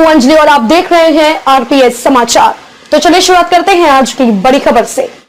हूं अंजलि और आप देख रहे हैं आरपीएस समाचार। तो चलिए शुरुआत करते हैं आज की बड़ी खबर से।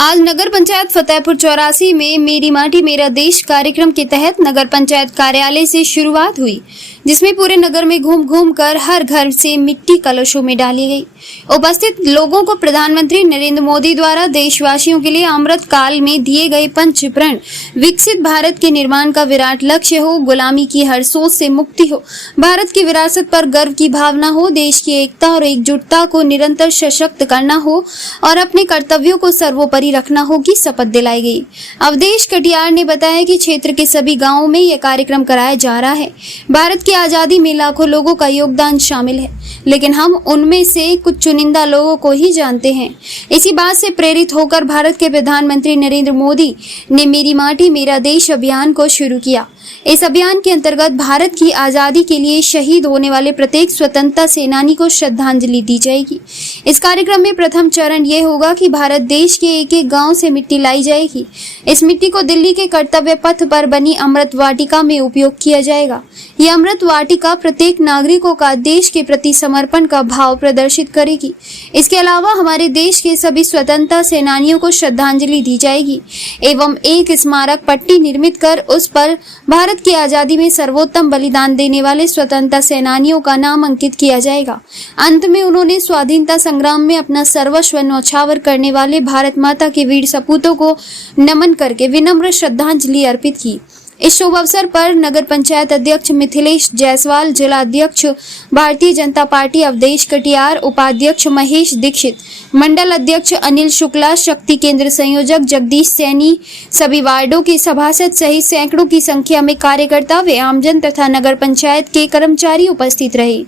आज नगर पंचायत फतेहपुर 84 में मेरी माटी मेरा देश कार्यक्रम के तहत नगर पंचायत कार्यालय से शुरुआत हुई, जिसमें पूरे नगर में घूम घूम कर हर घर से मिट्टी कलशों में डाली गई। उपस्थित लोगों को प्रधानमंत्री नरेंद्र मोदी द्वारा देशवासियों के लिए अमृत काल में दिए गए पंचप्रण विकसित भारत के निर्माण का विराट लक्ष्य हो, गुलामी की हर सोच से मुक्ति हो, भारत की विरासत पर गर्व की भावना हो, देश की एकता और एकजुटता को निरंतर सशक्त करना हो और अपने कर्तव्यों को सर्वोपरि रखना हो की शपथ दिलाई गई। अवधेश कटियार ने बताया कि क्षेत्र के सभी गांवों में यह कार्यक्रम कराया जा रहा है। भारत की आजादी में लाखों लोगों का योगदान शामिल है, लेकिन हम उनमें से कुछ चुनिंदा लोगों को ही जानते हैं। इसी बात से प्रेरित होकर भारत के प्रधानमंत्री नरेंद्र मोदी ने मेरी माटी मेरा देश अभियान को शुरू किया। इस अभियान के अंतर्गत भारत की आजादी के लिए शहीद होने वाले प्रत्येक स्वतंत्रता सेनानी को श्रद्धांजलि दी जाएगी। इस कार्यक्रम में प्रथम चरण यह होगा कि भारत देश के एक एक गांव से मिट्टी लाई जाएगी। इस मिट्टी को दिल्ली के कर्तव्य पथ पर बनी अमृत वाटिका में उपयोग किया जाएगा। यह अमृत वाटिका प्रत्येक नागरिकों का देश के प्रति समर्पण का भाव प्रदर्शित करेगी। इसके अलावा हमारे देश के सभी स्वतंत्रता सेनानियों को श्रद्धांजलि दी जाएगी एवं एक स्मारक पट्टी निर्मित कर उस पर भारत की आजादी में सर्वोत्तम बलिदान देने वाले स्वतंत्रता सेनानियों का नाम अंकित किया जाएगा। अंत में उन्होंने स्वाधीनता संग्राम में अपना सर्वस्व न्यौछावर करने वाले भारत माता के वीर सपूतों को नमन करके विनम्र श्रद्धांजलि अर्पित की। इस शुभ अवसर पर नगर पंचायत अध्यक्ष मिथिलेश जायसवाल, जिला अध्यक्ष भारतीय जनता पार्टी अवधेश कटियार, उपाध्यक्ष महेश दीक्षित, मंडल अध्यक्ष अनिल शुक्ला, शक्ति केंद्र संयोजक जगदीश सैनी, सभी वार्डों के सभासद सहित सैकड़ों की संख्या में कार्यकर्ता व आमजन तथा नगर पंचायत के कर्मचारी उपस्थित रहे।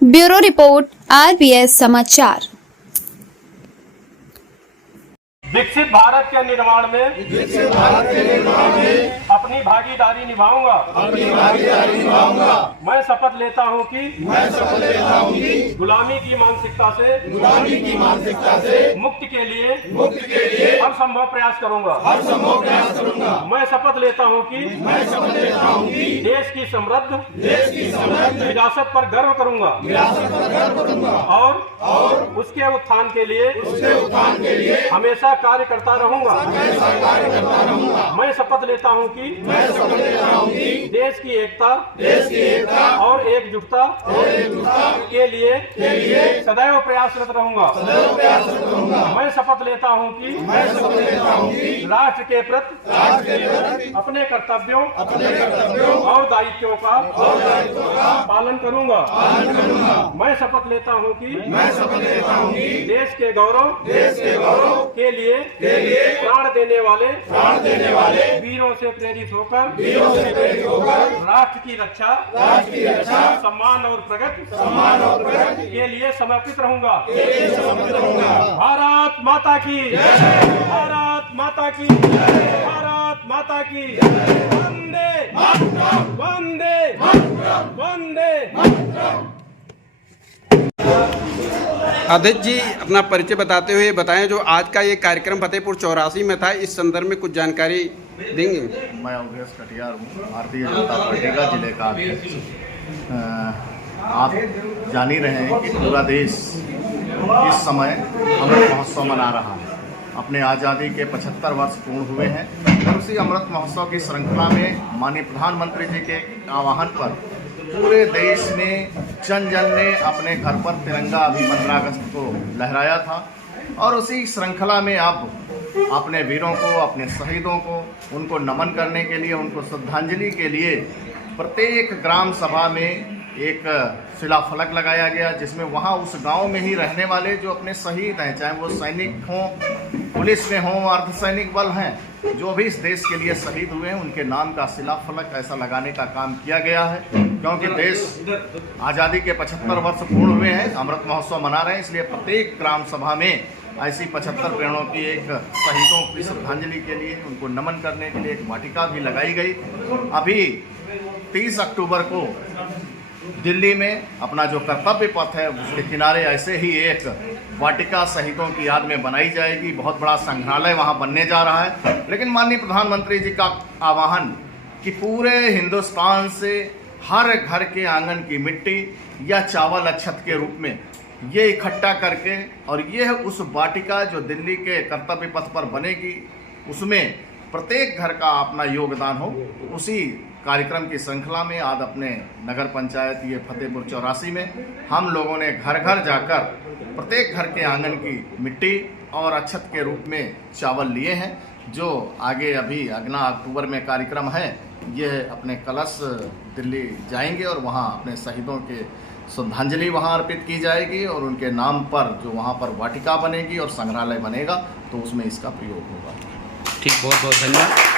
ब्यूरो रिपोर्ट, आरपीएस समाचार। विकसित भारत के निर्माण में अपनी भागीदारी निभाऊंगा। मैं शपथ लेता हूं कि गुलामी की मानसिकता से मुक्ति के लिए हर संभव प्रयास करूंगा। मैं शपथ लेता हूं कि देश की समृद्ध विरासत पर गर्व करूंगा और उसके उत्थान के लिए हमेशा कार्य करता रहूंगा। मैं शपथ लेता हूं कि देश की एकता और एकजुटता के लिए सदैव प्रयासरत रहूंगा। मैं शपथ लेता हूं कि राष्ट्र के प्रति अपने कर्तव्यों और दायित्वों का पालन करूंगा। मैं शपथ लेता हूं कि देश के गौरव के लिए प्राण देने वाले वीरों से प्रेरित होकर राष्ट्र की रक्षा सम्मान और प्रगति के लिए समर्पित रहूंगा। भारत माता की, भारत माता की, भारत माता की। वंदे वंदे वंदे। अध्यक्ष जी, अपना परिचय बताते हुए बताएं, जो आज का ये कार्यक्रम फतेहपुर 84 में था, इस संदर्भ में कुछ जानकारी देंगे। मैं अवधेश कटियार हूँ, भारतीय जनता पार्टी का जिले का अध्यक्ष। आप जान ही रहे हैं कि पूरा देश इस समय अमृत महोत्सव मना रहा है। अपने आज़ादी के 75 वर्ष पूर्ण हुए हैं और उसी अमृत महोत्सव की श्रृंखला में माननीय प्रधानमंत्री जी के आह्वान पर पूरे देश में जन ने अपने घर पर तिरंगा अभी 15 अगस्त को लहराया था और उसी श्रृंखला में अब अपने वीरों को, अपने शहीदों को, उनको नमन करने के लिए, उनको श्रद्धांजलि के लिए प्रत्येक ग्राम सभा में एक शिलाफलक लगाया गया, जिसमें वहाँ उस गांव में ही रहने वाले जो अपने शहीद हैं, चाहे वो सैनिक हों, पुलिस में हों, अर्धसैनिक बल हैं, जो भी इस देश के लिए शहीद हुए हैं, उनके नाम का शिलाफलक ऐसा लगाने का काम किया गया है। क्योंकि देश आज़ादी के 75 वर्ष पूर्ण हुए हैं, अमृत महोत्सव मना रहे हैं, इसलिए प्रत्येक ग्राम सभा में ऐसी 75 पेड़ों की एक शहीदों की श्रद्धांजलि के लिए, उनको नमन करने के लिए एक वाटिका भी लगाई गई। अभी 30 अक्टूबर को दिल्ली में अपना जो कर्तव्य पथ है उसके किनारे ऐसे ही एक वाटिका शहीदों की याद में बनाई जाएगी। बहुत बड़ा संग्रहालय वहां बनने जा रहा है। लेकिन माननीय प्रधानमंत्री जी का आह्वान कि पूरे हिंदुस्तान से हर घर के आंगन की मिट्टी या चावल अक्षत के रूप में ये इकट्ठा करके, और ये है उस वाटिका जो दिल्ली के कर्तव्य पथ पर बनेगी, उसमें प्रत्येक घर का अपना योगदान हो। उसी कार्यक्रम की श्रृंखला में आज अपने नगर पंचायत ये फतेहपुर 84 में हम लोगों ने घर घर जाकर प्रत्येक घर के आंगन की मिट्टी और अक्षत के रूप में चावल लिए हैं, जो आगे अभी अगला अक्टूबर में कार्यक्रम है। ये अपने कलश दिल्ली जाएंगे और वहाँ अपने शहीदों के श्रद्धांजलि वहाँ अर्पित की जाएगी, और उनके नाम पर जो वहाँ पर वाटिका बनेगी और संग्रहालय बनेगा, तो उसमें इसका प्रयोग होगा। ठीक, बहुत बहुत धन्यवाद।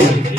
रही थी